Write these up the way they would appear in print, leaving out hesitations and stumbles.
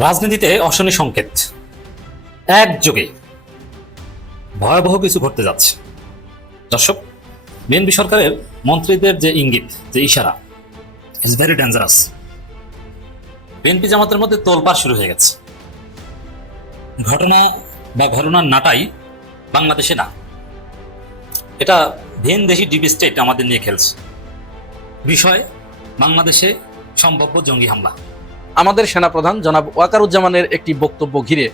রাজনীতিতে অশনি সংকেত একযোগে ভয়াবহ কিছু ঘটতে যাচ্ছে। দর্শক, বিএনপি সরকারের মন্ত্রীদের যে ইঙ্গিত, যে ইশারা, ইজ ভেরি ডেঞ্জারাস। বিএনপি জামাতের মধ্যে তোলপাড় শুরু হয়ে গেছে। ঘটনা বা ঘটনার নাটাই বাংলাদেশে না, এটা ভিন দেশি ডিপ স্টেট আমাদের নিয়ে খেলছে। বিষয় বাংলাদেশে সম্ভাব্য জঙ্গি হামলা। আমাদের সেনাপ্রধান জনাব ওয়াকারুজ্জামানের একটি বক্তব্য ঘিরে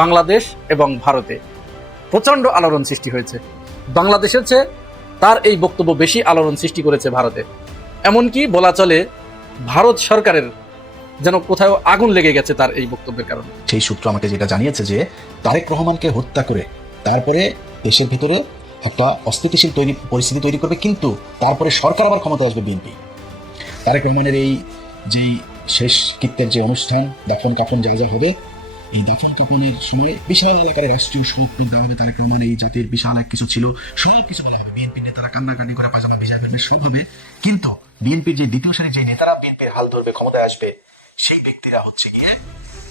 বাংলাদেশ এবং ভারতে প্রচণ্ড আলোড়ন সৃষ্টি হয়েছে। বাংলাদেশের চেয়ে তার এই বক্তব্য বেশি আলোড়ন সৃষ্টি করেছে ভারতে। এমনকি বলা চলে ভারত সরকারের যেন কোথাও আগুন লেগে গেছে তার এই বক্তব্যের কারণে। সেই সূত্র আমাকে যেটা জানিয়েছে যে তারেক রহমানকে হত্যা করে তারপরে দেশের ভিতরে একটা অস্থিতিশীল পরিস্থিতি তৈরি করবে, কিন্তু তারপরে সরকার আবার ক্ষমতা আসবে বিএনপি। তারেক রহমানের এই যেই শেষ কৃত্যের যে অনুষ্ঠান, দাফন কাফন যা যা হবে, এই দাফন কাফনের সময় বিশাল এলাকার রাষ্ট্রীয় শোক দেওয়া হবে। তারেক রহমান এই জাতির বিশাল এক কিছু ছিল, সব কিছু বলা হবে। বিএনপির নেতারা কান্নাকাটি করে পায়জামা ভিজা ফেলবে, সব হবে। কিন্তু বিএনপির যে দ্বিতীয় সারির যে নেতারা বিএনপির হাল ধরবে, ক্ষমতায় আসবে, সেই ব্যক্তিরা হচ্ছে গিয়ে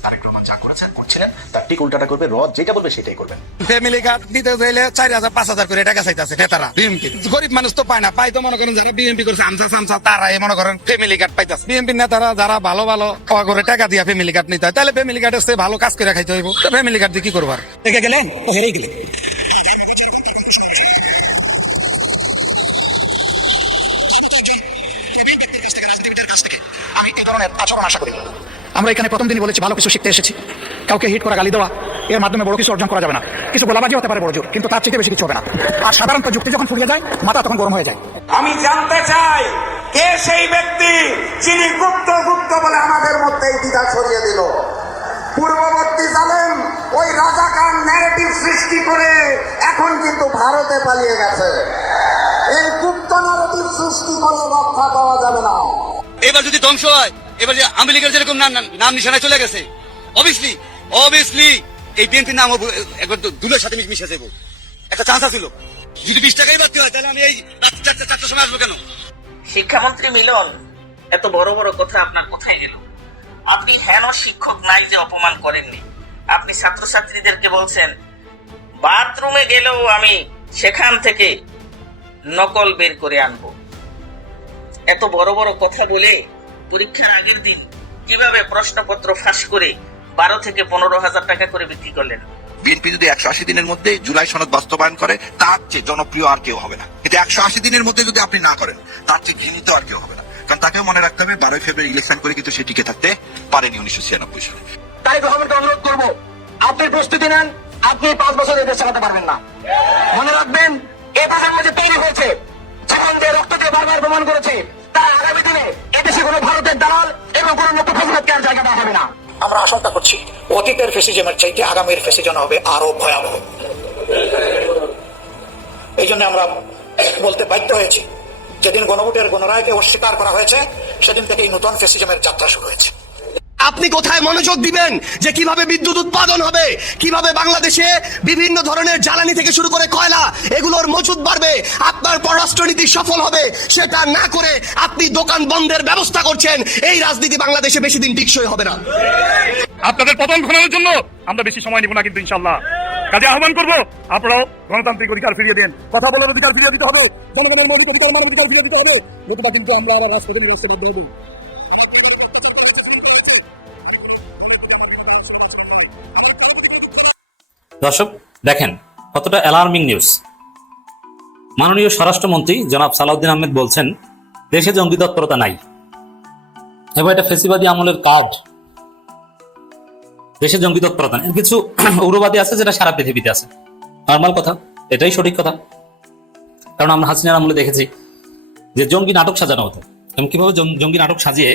তারেক রহমান যা করছিলেন তার ঠিক উল্টাটা করবে। যেটা বলবে সেটাই করবেন। ফ্যামিলি কার্ড দিতে চাইলে 4,000-5,000 করে টাকা চাইতেছে নেতারা। বিএনপি গরিব মানুষ তো পায় না, পাই তো মনে করেন যারা বিএনপি করছে আমসা তারাই মনে করেন ফ্যামিলি কার্ড পাইতেছে। বিএনপি নেতারা যারা ভালো করে টাকা দিয়া ফ্যামিলি কার্ড নিতে হয়, তাহলে ফ্যামিলি কার্ডের চেয়ে ভালো কাজ করে খাইতে হইব। ফ্যামিলি কার্ড দিয়ে কি করবার দেখে গেলেন হেরেই গেলেন। আমি এই ধরনের আচরণ আশা করি। আমরা এখানে প্রথম দিনই বলেছি ভালো কিছু শিখতে এসেছি। কাউকে হিট করা, গালি দেওয়া, এর মাধ্যমে বড় কিছু অর্জন করা যাবে না। কিছু গোলাবাজি হতে পারে বড় জোর, কিন্তু তার চেয়ে বেশি কিছু হবে না। আর সাধারণত যুক্তি যখন ফুরিয়ে যায়, মাথা তখন গরম হয়ে যায়। আমি জানতে চাই কে সেই ব্যক্তি যিনি গুপ্ত বলে আমাদের মধ্যে এই দ্বিধা ছড়িয়ে দিল। পূর্ববর্তী জালেম ওই রাজাকার ন্যারেটিভ সৃষ্টি করে এখন কিন্তু ভারতে পালিয়ে গেছে। এই গুপ্ত ন্যারেটিভ সৃষ্টি করে রক্ষা পাওয়া যাবে না। এবার যদি ধ্বংস হয়, এবার যে আওয়ামী লীগের যেরকম নাম নিশানায় চলে গেছে, অবভিয়াসলি এই বিএনপির নাম একবার দুলের সাথে মিশে যাবো। একটা চান্স ছিল, যদি 20 টাকাই বাড়তে হয় তাহলে আমি এই রাত 4টার সময় আসবো কেন? শিক্ষামন্ত্রী মিলন, এত বড় বড় কথা আপনার কোথায় গেল? আপনি হেন শিক্ষক নাই যে অপমান করেননি। আপনি ছাত্রছাত্রীদেরকে বলছেন বাথরুমে গেলেও আমি সেখান থেকে নকল বের করে আনবো। এত বড় বড় কথা বলে পরীক্ষার আগের দিন কিভাবে প্রশ্নপত্র ফাঁস করে 12 থেকে 15,000 টাকা করে বিক্রি করলেন? বিএনপি যদি 180 দিনের মধ্যে জুলাই সনদ বাস্তবায়ন করে, তার চেয়ে জনপ্রিয় আর কেউ হবে না। কিন্তু 180 দিনের মধ্যে যদি আপনি না করেন, তার চেয়ে ঘৃণিত আর কেউ হবে না। কারণ তাকেও মনে রাখতে হবে 12 ফেব্রুয়ারি ইলেকশন করে কিন্তু সে টিকে থাকতে পারেনি 1996 সালে। তারেক রহমানকে অনুরোধ করবো, আপনি প্রস্তুতি নেন। আপনি 5 বছর এদেশ চালাতে পারবেন না। মনে রাখবেন, এই প্রজন্ম যে তৈরি হয়েছে, জীবন দিয়ে রক্ত দিয়ে বারবার প্রমাণ করেছে, তারা আগামী দিনে এদেশে কোনো ভারতের দালাল এবং কোনো নতুন ফেসিলিটি আর জায়গা দেওয়া হবে না। আমরা আশঙ্কা করছি অতীতের ফেসিজমের চাইতে আগামীর ফেসিজম হবে আরো ভয়াবহ। এই জন্য আমরা বলতে বাধ্য হয়েছি, যেদিন গণভোটের গণরায়কে অস্বীকার করা হয়েছে, সেদিন থেকে এই নতুন ফেসিজমের যাত্রা শুরু হয়েছে। আপনি কোথায় মনোযোগ দিবেন যে কিভাবে বিদ্যুৎ উৎপাদন হবে, কিভাবে বাংলাদেশে বিভিন্ন ধরনের জ্বালানি থেকে শুরু করে কয়লা, এগুলোর মজুদ বাড়বে, আপনার পররাষ্ট্রনীতি সফল হবে, সেটা না করে আপনি দোকান বন্ধের ব্যবস্থা করছেন। এই রাজনীতি বাংলাদেশে বেশি দিন টিকসই হবে না। আপনাদের পতন ঘটানোর জন্য আমরা বেশি সময় নিব না, কিন্তু ইনশাল্লাহ কাজে আহ্বান করবো আপনারাও গণতান্ত্রিক অধিকার ফিরিয়ে দেন, কথা বলার অধিকার ফিরিয়ে দিতে হবে, জনগণের মৌলিক অধিকার মানবাধিকার ফিরিয়ে দিতে হবে। নতুবা কিন্তু আমরা আবার রাজপথে নির্বাচন করতে হবে। দর্শক দেখেন কতটা অ্যালার্মিং নিউজ। মাননীয় স্বরাষ্ট্রমন্ত্রী জনাব সালাউদ্দিন আহমেদ বলছেন দেশে জঙ্গি তৎপরতা নাই, এবং এটা ফেসিবাদী আমলের কাজ। দেশে জঙ্গি তৎপরতা নেই। কিছু উগ্রবাদী আছে যেটা সারা পৃথিবীতে আছে, নর্মাল কথা, এটাই সঠিক কথা। কারণ আমরা হাসিনার আমলে দেখেছি যে জঙ্গি নাটক সাজানো হতো, এবং কিভাবে জঙ্গি নাটক সাজিয়ে,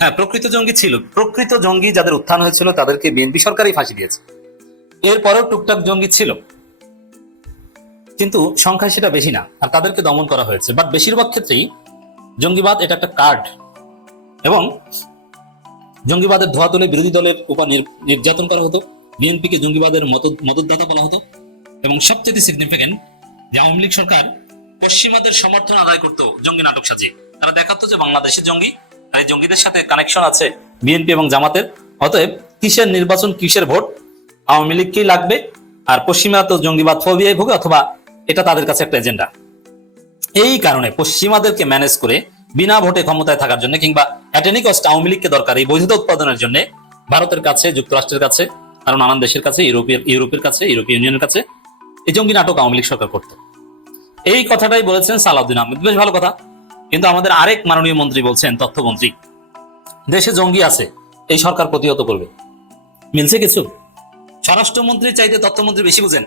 হ্যাঁ প্রকৃত জঙ্গি ছিল, প্রকৃত জঙ্গি যাদের উত্থান হয়েছিল তাদেরকে বিএনপি সরকারই ফাঁসি দিয়েছে। এরপরেও টুকটাক জঙ্গি ছিল, কিন্তু সংখ্যায় সেটা বেশি না, আর তাদেরকে দমন করা হয়েছে। বাট বেশিরভাগ ক্ষেত্রেই জঙ্গিবাদ এটা একটা কার্ড, এবং জঙ্গিবাদের ধোয়া তুলে বিরোধী দলের উপর নির্যাতন করা হতো। বিএনপিকে জঙ্গিবাদের মদতদাতা বলা হতো, এবং সবচেয়ে সিগনিফিকেন্ট যে আওয়ামী লীগ সরকার পশ্চিমাদের সমর্থন আদায় করতো জঙ্গি নাটক সাজিয়ে। তারা দেখাতো যে বাংলাদেশের জঙ্গি, আর এই জঙ্গিদের সাথে কানেকশন আছে বিএনপি এবং জামাতের, অতএব কিসের নির্বাচন, কিসের ভোট, আওয়ামী লীগকেই লাগবে, আর পশ্চিমা তো জঙ্গিবাদ ফোবিয়ায় ভোগে, অথবা এটা তাদের কাছে একটা এজেন্ডা। এই কারণে পশ্চিমাদেরকে ম্যানেজ করে বিনা ভোটে ক্ষমতায় থাকার জন্য, কিংবা অ্যাট এনি কস্ট আওয়ামী লীগকে দরকার এই বৈধতা উৎপাদনের জন্য ভারতের কাছে, যুক্তরাষ্ট্রের কাছে, আরো নানান দেশের কাছে, ইউরোপের কাছে, ইউরোপীয় ইউনিয়নের কাছে এই জঙ্গি নাটক আওয়ামী লীগ সরকার করত। এই কথাটাই বলেছেন সালাউদ্দিন আহমেদ, বেশ ভালো কথা। কিন্তু আমাদের আরেক মাননীয় মন্ত্রী বলছেন, তথ্যমন্ত্রী, দেশে জঙ্গি আছে, এই সরকার প্রতিহত করবে। মিলছে কিছু? স্বরাষ্ট্রমন্ত্রীর চাইতে তথ্যমন্ত্রী বেশি বুঝেন।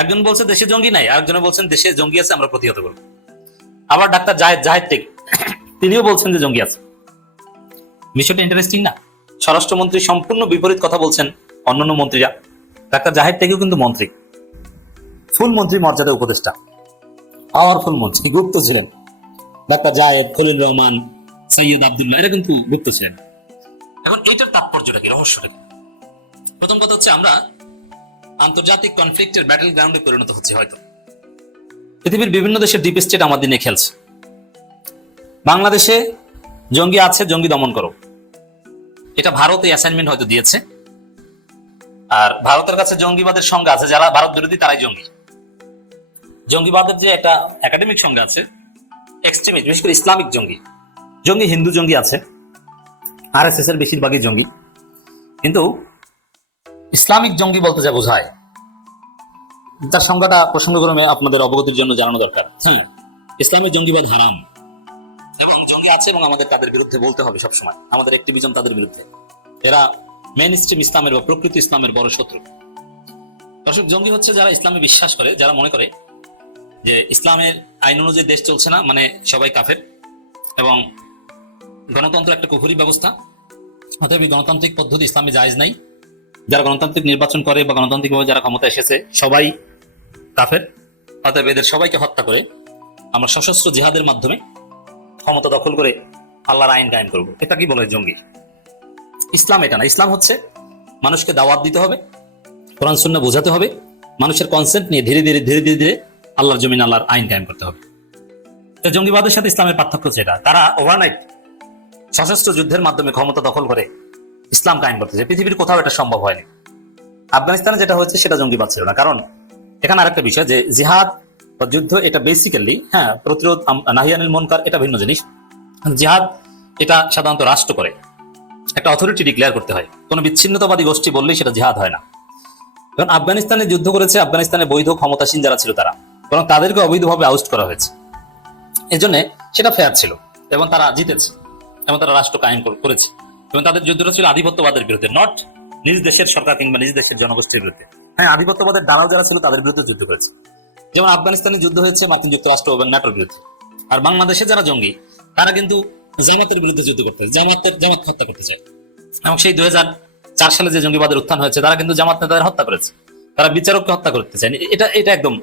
একজন বলছে দেশে জঙ্গি নাই, আরেকজন বলছেন দেশে জঙ্গি আছে, আমরা প্রতিহত করব। আবার ডাক্তার জাহেদ টেক তিনিও বলছেন যে জঙ্গি আছে। বিষয়টা ইন্টারেস্টিং না? স্বরাষ্ট্রমন্ত্রী সম্পূর্ণ বিপরীত কথা বলছেন অন্যান্য মন্ত্রীরা। ডাক্তার জাহেদ টেকও কিন্তু মন্ত্রী, ফুল মন্ত্রী মর্যাদা, উপদেষ্টা, পাওয়ারফুল মন্ত্রী, গুপ্ত ছিলেন। ডাক্তার জাহেদ, খলিল রহমান, সৈয়দ আব্দুল্লাহ এরা কিন্তু গুপ্ত ছিলেন। এখন এইটার তাৎপর্যটা কি, রহস্যটা কি? প্রথম কথা হচ্ছে, আমরা আন্তর্জাতিক কনফ্লিক্টের ব্যাটল গ্রাউন্ডে পরিণত হচ্ছে। হয়তো পৃথিবীর বিভিন্ন দেশের ডিপ স্টেট আমাদের নিয়ে খেলছে। বাংলাদেশে জঙ্গি আছে, জঙ্গি দমন করো, এটা ভারত এই অ্যাসাইনমেন্ট হয়তো দিয়েছে। আর ভারতের কাছে জঙ্গিবাদের সংজ্ঞা আছে, যারা ভারত বিরোধী তারাই জঙ্গি। জঙ্গিবাদের যে একটা একাডেমিক সংজ্ঞা আছে, এক্সট্রিমিস্ট, বিশেষ করে ইসলামিক জঙ্গি, জঙ্গি হিন্দু জঙ্গি আছে, আরএসএস এর বেশিরভাগই জঙ্গি। কিন্তু ইসলামিক জঙ্গি বলতে যা বোঝায়, তার সংজ্ঞাটা প্রসঙ্গক্রমে আপনাদের অবগতির জন্য জানানো দরকার। হ্যাঁ, ইসলামের জঙ্গিবাদ হারাম, এবং জঙ্গি আছে, এবং আমাদের তাদের বিরুদ্ধে বলতে হবে সবসময়, আমাদের অ্যাক্টিভিজম তাদের বিরুদ্ধে। এরা মেইন স্ট্রিম ইসলামের বা প্রকৃত ইসলামের বড় শত্রু। দর্শক, জঙ্গি হচ্ছে যারা ইসলামে বিশ্বাস করে, যারা মনে করে যে ইসলামের আইন অনুযায়ী দেশ চলছে না, মানে সবাই কাফের, এবং গণতন্ত্র একটা কুফরি ব্যবস্থা, অতএব গণতান্ত্রিক পদ্ধতি ইসলামে জায়েজ নাই। যারা গণতান্ত্রিক নির্বাচন করে বা গণতান্ত্রিকভাবে যারা ক্ষমতা এসেছে সবাই কাফের, অতএব এদের সবাইকে হত্যা করে আমরা সশস্ত্র জিহাদের মাধ্যমে ক্ষমতা দখল করে আল্লাহর আইন কায়েম করবো। এটা কি বলে জঙ্গি? ইসলাম এটা না। ইসলাম হচ্ছে মানুষকে দাওয়াত দিতে হবে, কোরআন সুন্নাহ বোঝাতে হবে, মানুষের কনসেন্ট নিয়ে ধীরে ধীরে ধীরে ধীরে ধীরে আল্লাহর জমিন, আল্লাহর আইন কায়েম করতে হবে। তো জঙ্গিবাদের সাথে ইসলামের পার্থক্য হচ্ছে এটা, তারা ওভারনাইট সশস্ত্র যুদ্ধের মাধ্যমে ক্ষমতা দখল করে ইসলাম কায়েম করতে চায়। পৃথিবীর কোথাও এটা সম্ভব হয়নি। আফগানিস্তানে যেটা হয়েছে সেটা জঙ্গিবাদ ছিল না। কারণ এখানে আরেকটা বিষয়, যে জিহাদ বা যুদ্ধ এটা বেসিক্যালি, হ্যাঁ, প্রতিরোধ, নাহি আনিল মুনকার, এটা ভিন্ন জিনিস। জিহাদ এটা সাধারণত রাষ্ট্র করে, একটা অথরিটি ডিক্লেয়ার করতে হয়। কোনো বিচ্ছিন্নতাবাদী গোষ্ঠী বললেই সেটা জিহাদ হয় না। কারণ আফগানিস্তানে যুদ্ধ করেছে আফগানিস্তানে বৈধ ক্ষমতাসীন যারা ছিল তারা, কারণ তাদেরকে অবৈধভাবে আউস্ট করা হয়েছে। এই জন্য সেটা ফেয়ার ছিল, এবং তারা জিতেছে, এবং তারা রাষ্ট্র কায়েম করেছে। এবং তাদের যুদ্ধটা ছিল আধিপত্যবাদের বিরুদ্ধে, নট নিজ দেশের সরকার কিংবা নিজ দেশের জনগোষ্ঠীর বিরুদ্ধে। হ্যাঁ, আধিপত্যবাদের দালাল যারা ছিল তাদের বিরুদ্ধে যুদ্ধ করেছে। যেমন আফগানিস্তানে যুদ্ধ হয়েছে মার্কিন যুক্তরাষ্ট্র এবং ন্যাটোর বিরুদ্ধে। আর বাংলাদেশে যারা জঙ্গি, তারা কিন্তু জামাতের বিরুদ্ধে যুদ্ধ করতে চায়, জামাত হত্যা করতে চায়। এবং সেই 2004 সালে যে জঙ্গিবাদের উত্থান হয়েছে, তারা কিন্তু জামাত নেতাদের হত্যা করেছে, তারা বিচারককে হত্যা করতে চায়। এটা একদম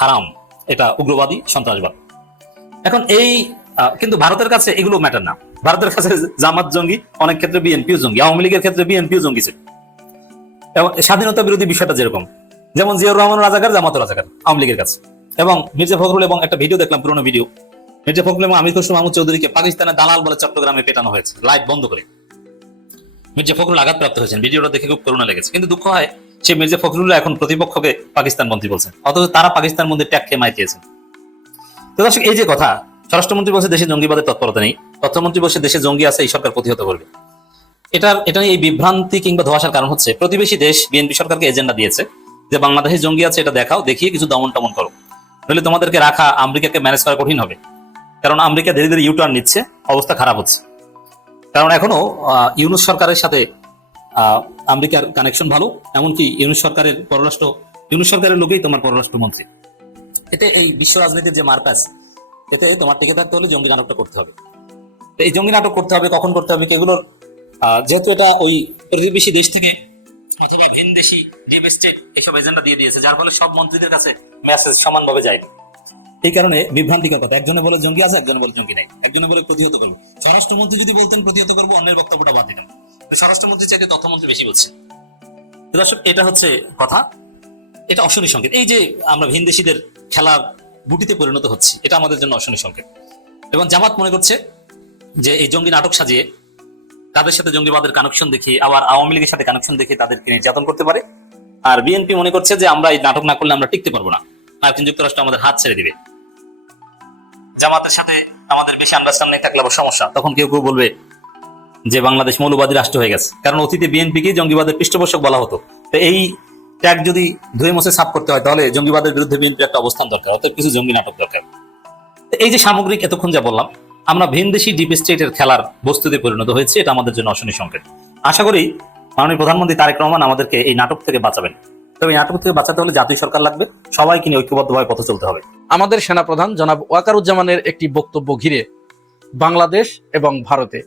হারাম, এটা উগ্রবাদী সন্ত্রাসবাদ। এখন এই কিন্তু ভারতের কাছে এগুলো ম্যাটার না। ভারতের কাছে জামাত জঙ্গি, অনেক ক্ষেত্রে বিএনপিও জঙ্গি, আওয়ামী লীগের ক্ষেত্রে বিএনপিও জঙ্গি ছিল। এবং স্বাধীনতা বিরোধী বিষয়টা যেরকম, যেমন জিয়াউর রহমান রাজাকার, জামাতও রাজাকার আওয়ামী লীগের কাছে। এবং মির্জা ফখরুল, এবং একটা ভিডিও দেখলাম, পুরোনো ভিডিও, মির্জা ফখরুল এবং আমির খসরু মাহমুদ চৌধুরীকে পাকিস্তানের দালাল বলে চট্টগ্রামে পেটানো হয়েছে, লাইট বন্ধ করে। মির্জা ফখরুল আঘাতপ্রাপ্ত হয়েছেন, ভিডিওটা দেখে খুব করুণা লেগেছে। কিন্তু দুঃখ হয়, সে মির্জা ফখরুল এখন প্রতিপক্ষকে পাকিস্তান মন্ত্রী বলছেন, অথচ তারা পাকিস্তান মন্ত্রী ট্যাগ খেয়ে মাই খেয়েছেন। তো দর্শক, এই যে কথা, স্বরাষ্ট্রমন্ত্রী বলছে দেশে জঙ্গিবাদের তৎপরতা নেই, তথ্যমন্ত্রী বলছে দেশে জঙ্গি আছে, এই সরকার প্রতিহত করবে। এটা এই বিভ্রান্তি কিংবা ধোঁয়াশার কারণ হচ্ছে প্রতিবেশী দেশ বিএনপি সরকারকে এজেন্ডা দিয়েছে যে বাংলাদেশে জঙ্গি আছে, এটা দেখাও, দেখিয়ে কিছু দমন টমন করো, নইলে তোমাদেরকে রাখা, আমেরিকাকে ম্যানেজ করা কঠিন হবে। কারণ আমেরিকা ধীরে ধীরে ইউটার্ন নিচ্ছে, অবস্থা খারাপ হচ্ছে। কারণ এখনো ইউনূস সরকারের সাথে আমেরিকার কানেকশন ভালো, এমনকি ইউনূস সরকারের লোকেই তোমার পররাষ্ট্রমন্ত্রী। এতে এই বিশ্ব রাজনীতির যে মার্কাস, এতে তোমার টিকে থাকতে হলে জঙ্গি নাটকটা করতে হবে। তো এই জঙ্গি নাটক করতে হবে, কখন করতে হবে, এগুলোর যেহেতু এটা ওই প্রতিবেশী দেশ থেকে অথবা ভিন দেশি ডিপ স্টেট এসব এজেন্ডা দিয়ে দিয়েছে, যার ফলে সব মন্ত্রীদের কাছে মেসেজ সমানভাবে যায়। এই কারণে বিভ্রান্তিকর কথা, একজনে বলে জঙ্গি আছে, একজনে বলে জঙ্গি নাই, একজনে বলে প্রতিহত করবো। স্বরাষ্ট্রমন্ত্রী যদি বলতেন প্রতিহত করবো, অন্যের বক্তব্যটা বাদ দিতেন। স্বরাষ্ট্রমন্ত্রী চাইতে তথ্যমন্ত্রী বেশি বলছে। দর্শক, এটা হচ্ছে কথা, এটা অশনি সংকেত। এই যে আমরা ভিনদেশীদের খেলার বুটিতে পরিণত হচ্ছি, এটা আমাদের জন্য অশনি সংকেত। এবং জামাত মনে করছে যে এই জঙ্গি নাটক সাজিয়ে তাদের সাথে জঙ্গিবাদের কানেকশন দেখিয়ে, আবার আওয়ামী লীগের সাথে কানেকশন দেখিয়ে তাদেরকে নির্যাতন করতে পারে। আর বিএনপি মনে করছে যে আমরা এই নাটক না করলে আমরা টিকতে পারবো না, মার্কিন যুক্তরাষ্ট্র আমাদের হাত ছেড়ে দিবে। জামাতের সাথে আমাদের বেশি আন্ডারস্ট্যান্ডিং থাকলে আবার সমস্যা, তখন কেউ কেউ বলবে যে বাংলাদেশ মৌলবাদী রাষ্ট্র হয়ে গেছে, কারণ অতীতে বিএনপিকে জঙ্গিবাদের পৃষ্ঠপোষক বলা হতো। তো এই ট্যাগ যদি ধুয়ে মুছে সাফ করতে হয়, তাহলে জঙ্গিবাদের বিরুদ্ধে বিএনপির একটা অবস্থান দরকার, অর্থাৎ কিছু জঙ্গি নাটক দরকার। এই যে সামগ্রিক এতক্ষণ যা বললাম, আমরা ভিনদেশি ডিপ স্টেটের খেলার বস্তুতে পরিণত হয়েছে, এটা আমাদের জন্য অশনি সংকেত। আশা করি মাননীয় প্রধানমন্ত্রী তারেক রহমান আমাদেরকে এই নাটক থেকে বাঁচাবেন। তবে এই নাটক থেকে বাঁচাতে হলে জাতীয় সরকার লাগবে, সবাইকে নিয়ে ঐক্যবদ্ধভাবে পথে চলতে হবে। আমাদের সেনাপ্রধান জনাব ওয়াকারুজ্জামানের একটি বক্তব্য ঘিরে বাংলাদেশ এবং ভারতে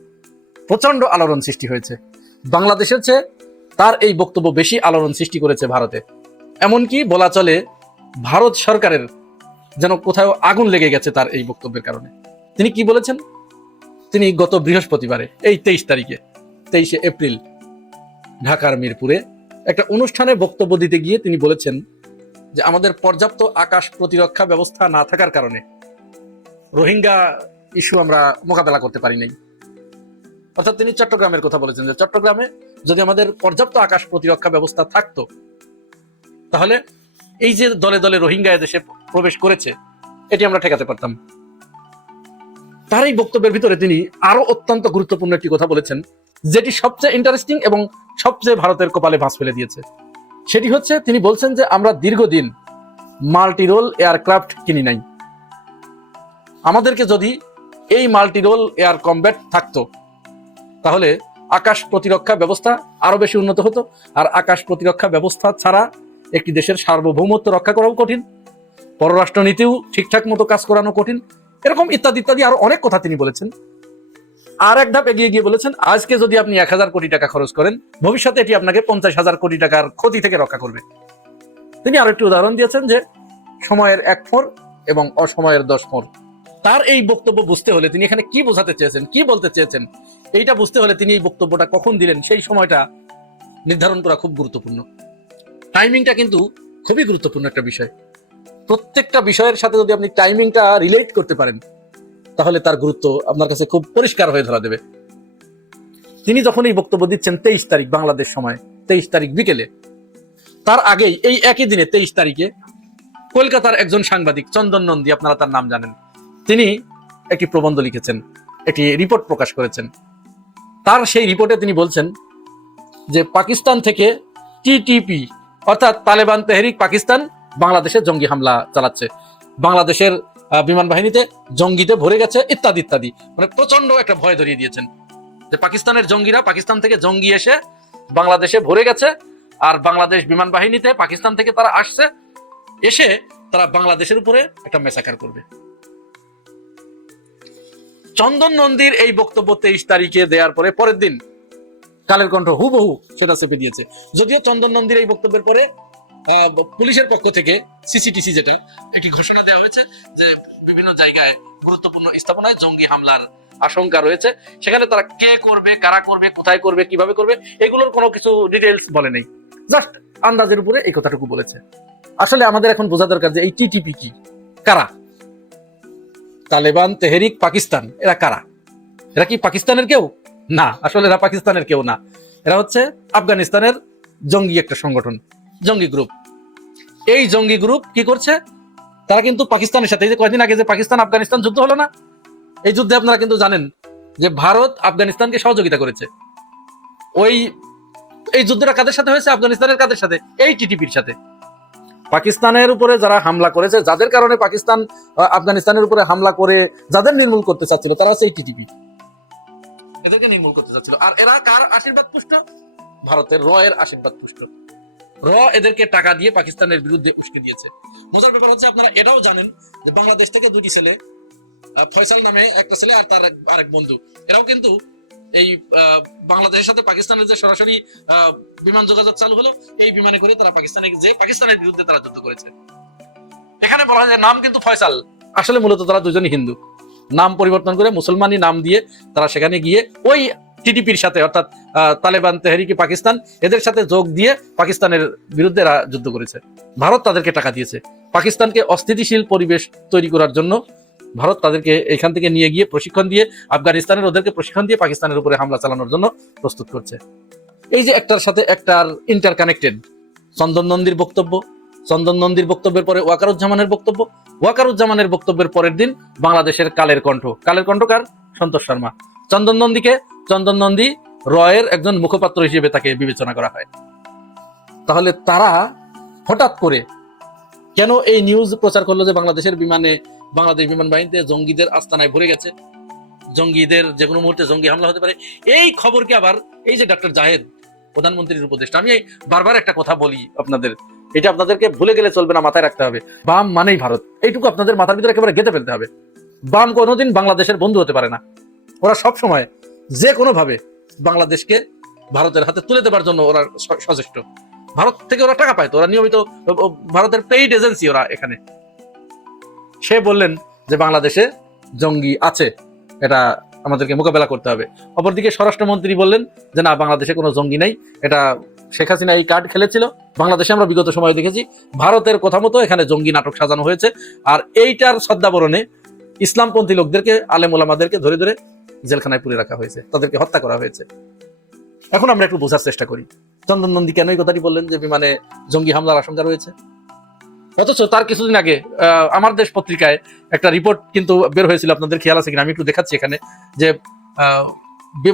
প্রচন্ড আলোড়ন সৃষ্টি হয়েছে। বাংলাদেশের চেয়ে তার এই বক্তব্য বেশি আলোড়ন সৃষ্টি করেছে ভারতে। এমনকি বলা চলে ভারত সরকারের যেন কোথাও আগুন লেগে গেছে তার এই বক্তব্যের কারণে। তিনি কি বলেছেন? তিনি গত বৃহস্পতিবারে এই 23 এপ্রিল ঢাকার মিরপুরে একটা অনুষ্ঠানে বক্তব্য দিতে গিয়ে তিনি বলেছেন যে আমাদের পর্যাপ্ত আকাশ প্রতিরক্ষা ব্যবস্থা না থাকার কারণে রোহিঙ্গা ইস্যু আমরা মোকাবেলা করতে পারি নাই। অর্থাৎ তিনি চট্টগ্রামের কথা বলেছেন যে চট্টগ্রামে যদি আমাদের পর্যাপ্ত আকাশ প্রতিরক্ষা ব্যবস্থা থাকতো, তাহলে এই যে দলে দলে রোহিঙ্গা দেশে প্রবেশ করেছে এটি আমরা ঠেকাতে পারতাম। তার এই বক্তব্যের ভিতরে তিনি আরো অত্যন্ত গুরুত্বপূর্ণ একটি কথা বলেছেন, যেটি সবচেয়ে ইন্টারেস্টিং এবং সবচেয়ে ভারতের কপালে ভাঁজ ফেলে দিয়েছে। সেটি হচ্ছে তিনি বলছেন যে আমরা দীর্ঘদিন মাল্টিরোল এয়ারক্রাফট কিনি নাই। আমাদেরকে যদি এই মাল্টিরোল এয়ার কমব্যাট থাকতো, তাহলে আকাশ প্রতিরক্ষা ব্যবস্থা আরো বেশি উন্নত হতো। আর আকাশ প্রতিরক্ষা ব্যবস্থা ছাড়া একটি দেশের সার্বভৌমত্ব রক্ষা করাও কঠিন, পররাষ্ট্রনীতিও ঠিকঠাক মতো কাজ করানো কঠিন, এরকম ইত্যাদি ইত্যাদি আরো অনেক কথা তিনি বলেছেন। আর এক ধাপ এগিয়ে গিয়ে বলেছেন আজকে যদি আপনি 1000 কোটি টাকা খরচ করেন, ভবিষ্যতে এটি আপনাকে 50,000 কোটি টাকার ক্ষতি থেকে রক্ষা করবে। তিনি আরো একটি উদাহরণ দিয়েছেন যে সময়ের 1 ফোর এবং অসময়ের 10 ফোর। তার এই বক্তব্য বুঝতে হলে তিনি এখানে কি বোঝাতে চেয়েছেন, কি বলতে চেয়েছেন, এইটা বুঝতে হলে তিনি এই বক্তব্যটা কখন দিলেন সেই সময়টা নির্ধারণ করা খুব গুরুত্বপূর্ণ। টাইমিংটা কিন্তু খুবই গুরুত্বপূর্ণ একটা বিষয়। প্রত্যেকটা বিষয়ের সাথে যদি আপনি টাইমিংটা রিলেট করতে পারেন, তাহলে তার গুরুত্ব আপনার কাছে খুব পরিষ্কার হয়ে ধরা দেবে। তিনি যখন এই বক্তব্য দিচ্ছেন 23 তারিখ বাংলাদেশ সময়, 23 তারিখ বিকেলে, তার আগেই এই একই দিনে 23 তারিখে কলকাতার একজন সাংবাদিক চন্দন নন্দী, আপনারা তার নাম জানেন, তিনি একটি প্রবন্ধ লিখেছেন, একটি রিপোর্ট প্রকাশ করেছেন। তার সেই রিপোর্টে তিনি বলছেন যে পাকিস্তান থেকে টিটিপি অর্থাৎ তালেবান তেহরিক পাকিস্তান বাংলাদেশে জঙ্গি হামলা চালাচ্ছে, বাংলাদেশের বিমান বাহিনীতে জঙ্গিতে ভরে গেছে ইত্যাদি ইত্যাদি, মানে প্রচন্ড একটা ভয় ধরিয়ে দিয়েছেন যে পাকিস্তানের জঙ্গিরা পাকিস্তান থেকে জঙ্গি এসে বাংলাদেশে ভরে গেছে, আর বাংলাদেশ বিমান বাহিনীতে পাকিস্তান থেকে তারা আসছে, এসে তারা বাংলাদেশের উপরে একটা মেসাকার করবে। চন্দন নন্দীর এই বক্তব্য 23 তারিখে দেওয়ার পরে পরের দিন কালের কণ্ঠ হুবহু সেটা চেপে দিয়েছে। যদিও চন্দন নন্দীর এই বক্তব্যের পরে পুলিশের পক্ষ থেকে সিসিটিসি যেটা একটি ঘোষণা দেওয়া হয়েছে যে বিভিন্ন জায়গায় গুরুত্বপূর্ণ স্থাপনায় জঙ্গি হামলার আশঙ্কা রয়েছে, সেখানে তারা কে করবে, কারা করবে, কোথায় করবে, কিভাবে করবে, এগুলোর কোনো কিছু ডিটেলস বলে নেই, জাস্ট আন্দাজের উপরে এই কথাটুকু বলেছে। আসলে আমাদের এখন বোঝা দরকার যে এই টিটিপি কি, কারা, তালেবান তেহরিক পাকিস্তান, এরা কারা? এরা কি পাকিস্তানের কেউ? না, আসলে এরা পাকিস্তানের কেউ না, এরা হচ্ছে আফগানিস্তানের জঙ্গি একটা সংগঠন, জঙ্গি গ্রুপ। এই জঙ্গি গ্রুপ কি করছে, তারা কিন্তু পাকিস্তানের সাথে, এই যে কয়েকদিন আগে যে পাকিস্তান আফগানিস্তান যুদ্ধ হলো না, এই যুদ্ধে আপনারা কিন্তু জানেন যে ভারত আফগানিস্তানকে সহযোগিতা করেছে। এই যুদ্ধটা কাদের সাথে হয়েছে? আফগানিস্তানের কাদের সাথে? এই টিটিপির সাথে। পাকিস্তানের উপরে যারা হামলা করেছে, যাদের কারণে পাকিস্তান আফগানিস্তানের উপরে হামলা করে যাদের নির্মূল করতে চাচ্ছিল, তারা হচ্ছে এই টিটিপি, এদেরকে নির্মূল করতে চাচ্ছিল। আর এরা কার আশীর্বাদ পুষ্ট? ভারতের র এর আশীর্বাদ পুষ্ট। র এদেরকে টাকা দিয়ে পাকিস্তানের বিরুদ্ধে উস্কে দিয়েছে। মজার ব্যাপার হচ্ছে আপনারা এটাও জানেন যে বাংলাদেশ থেকে দুটি ছেলে, ফয়সাল নামে একটা ছেলে আর তার আরেক বন্ধু, এরাও কিন্তু এই বাংলাদেশের সাথে পাকিস্তানের যে সরাসরি বিমান যোগাযোগ চালু হলো, এই বিমানে করে তারা পাকিস্তানের বিরুদ্ধে তারা যুদ্ধ করেছে। এখানে বলা হয় নাম কিন্তু ফয়সাল, আসলে মূলত তারা দুজনই হিন্দু, নাম পরিবর্তন করে মুসলমানি নাম দিয়ে তারা সেখানে গিয়ে ওই টিটিপির সাথে অর্থাৎ তালেবান তেহরিকি পাকিস্তান এদের সাথে যোগ দিয়ে পাকিস্তানের বিরুদ্ধে যুদ্ধ করেছে। ভারত তাদেরকে টাকা দিয়েছে পাকিস্তানকে অস্থিতিশীল পরিবেশ তৈরি করার জন্য, ভারত তাদেরকে এখান থেকে নিয়ে গিয়ে প্রশিক্ষণ দিয়ে আফগানিস্তানের ওদেরকে প্রশিক্ষণ দিয়ে পাকিস্তানের উপরে হামলা চালানোর জন্য প্রস্তুত করছে। এই যে একটার সাথে একটার ইন্টারকানেক্টেড। চন্দন নন্দীর বক্তব্য, চন্দন নন্দীর বক্তব্যের পরে ওয়াকারুজ্জামানের বক্তব্য, ওয়াকারুজ্জামানের বক্তব্যের পরের দিন বাংলাদেশের কালের কণ্ঠ। কালের কণ্ঠ কার? সন্তোষ শর্মা। চন্দন নন্দী রয়ের একজন মুখপাত্র হিসেবে তাকে বিবেচনা করা হয়। তাহলে তারা হঠাৎ করে কেন এই নিউজ প্রচার করলো যে বাংলাদেশ বিমান বাহিনীতে জঙ্গিদের আস্তানায় ভরে গেছে, জঙ্গিদের যে কোনো মুহূর্তে জঙ্গি হামলা হতে পারে? এই খবরকে আবার এই যে ডক্টর জাহেদ, প্রধানমন্ত্রীর উপদেষ্টা, আমি বারবার একটা কথা বলি আপনাদের, এটা আপনাদেরকে ভুলে গেলে চলবে না, মাথায় রাখতে হবে। বাম মানেই ভারত, এইটুকু আপনাদের মাথার ভিতরে একেবারে গেঁথে ফেলতে হবে। বাম কোনোদিন বাংলাদেশের বন্ধু হতে পারে না। ওরা সব সময় যে কোনো ভাবে বাংলাদেশকে ভারতের হাতে তুলে দেবার জন্য ওরা সচেষ্ট। ভারত থেকে ওরা টাকা পায়, তো ওরা নিয়মিত ভারতের পেইড এজেন্সি ওরা এখানে। সে বললেন যে বাংলাদেশে জঙ্গি আছে, এটা আমাদেরকে মোকাবেলা করতে হবে। অপরদিকে স্বরাষ্ট্রমন্ত্রী বললেন যে না, বাংলাদেশে কোনো জঙ্গি নাই, এটা শেখ হাসিনা এই কার্ড খেলেছিল। বাংলাদেশে আমরা বিগত সময়ে দেখেছি ভারতের কথা মতো এখানে জঙ্গি নাটক সাজানো হয়েছে, আর এইটার শ্রদ্ধাবরণে ইসলামপন্থী লোকদেরকে, আলেম ওলামাদেরকে ধরে ধরে জেলখানায় পুরে রাখা হয়েছে, তাদেরকে হত্যা করা হয়েছে। এখন আমরা একটু বোঝার চেষ্টা করি চন্দন নন্দী কেন এই কথাটি বললেন যে বিমানে জঙ্গি হামলার আশঙ্কা রয়েছে। অথচ তার কিছুদিন আগে আমার দেশ পত্রিকায় একটা রিপোর্ট কিন্তু বের হয়েছিল, আপনাদের খেয়াল আছে কিনা আমি একটু দেখাচ্ছি এখানে, যে